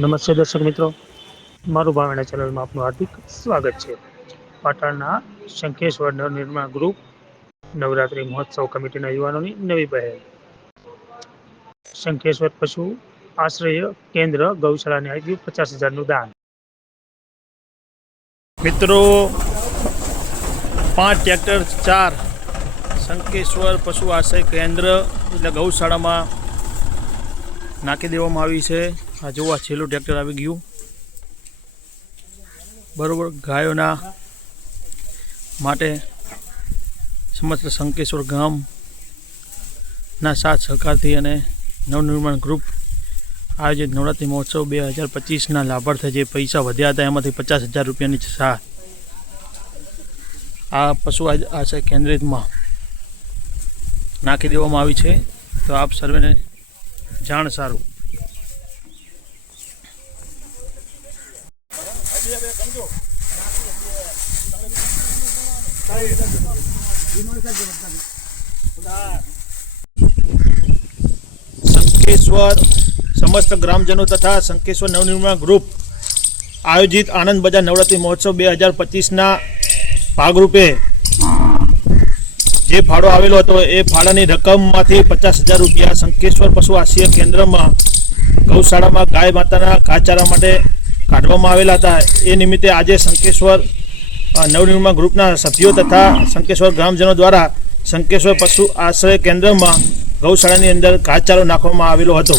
નમસ્તે દર્શક મિત્રો, મારું ભાવના ચેનલમાં આપનું હાર્દિક સ્વાગત છે. પાટણના શંખેશ્વર નવનિર્માણ ગ્રુપ નવરાત્રિ મહોત્સવ કમિટીના યુવાનોની નવી પહેલ. શંખેશ્વર પશુ આશ્રય કેન્દ્ર ગૌશાળાને આપ્યું 50,000નું દાન. મિત્રો 5 ટ્રેક્ટર 4 શંખેશ્વર પશુ આશ્રય કેન્દ્ર એટલે ગૌશાળામાં નાખી દેવામાં આવી છે. આ જોવા છેલ્લું ટ્રેક્ટર આવી ગયું. બરોબર, ગાયોના માટે સમસ્ત શંખેશ્વર ગામના સાથ સહકારથી અને નવનિર્માણ ગ્રુપ આયોજિત નવરાત્રિ મહોત્સવ 2025ના લાભાર્થે જે પૈસા વધ્યા હતા એમાંથી 50,000 રૂપિયાની સહાય આ પશુ આશ્રય કેન્દ્રમાં નાખી દેવામાં આવી છે. તો આપ સર્વેને જાણ સારું. શંખેશ્વર સમસ્ત ગ્રામજનો તથા શંખેશ્વર નવનિર્માણ ગ્રુપ આયોજિત આનંદ બજાર નવરાત્રિ મહોત્સવ 2025ના ભાગરૂપે જે ફાળો આવેલો હતો એ ફાળાની રકમમાંથી 50,000 રૂપિયા શંખેશ્વર પશુ આશ્રય કેન્દ્રમાં ગૌશાળામાં ગાય માતાના ઘાસચારા માટે કાઢવામાં આવેલા હતા. એ નિમિત્તે આજે શંખેશ્વર નવનિર્માણ ગ્રુપના સભ્યો તથા શંખેશ્વર ગ્રામજનો દ્વારા શંખેશ્વર પશુ આશ્રય કેન્દ્રમાં ગૌશાળાની અંદર ઘાસચારો નાખવામાં આવેલો હતો.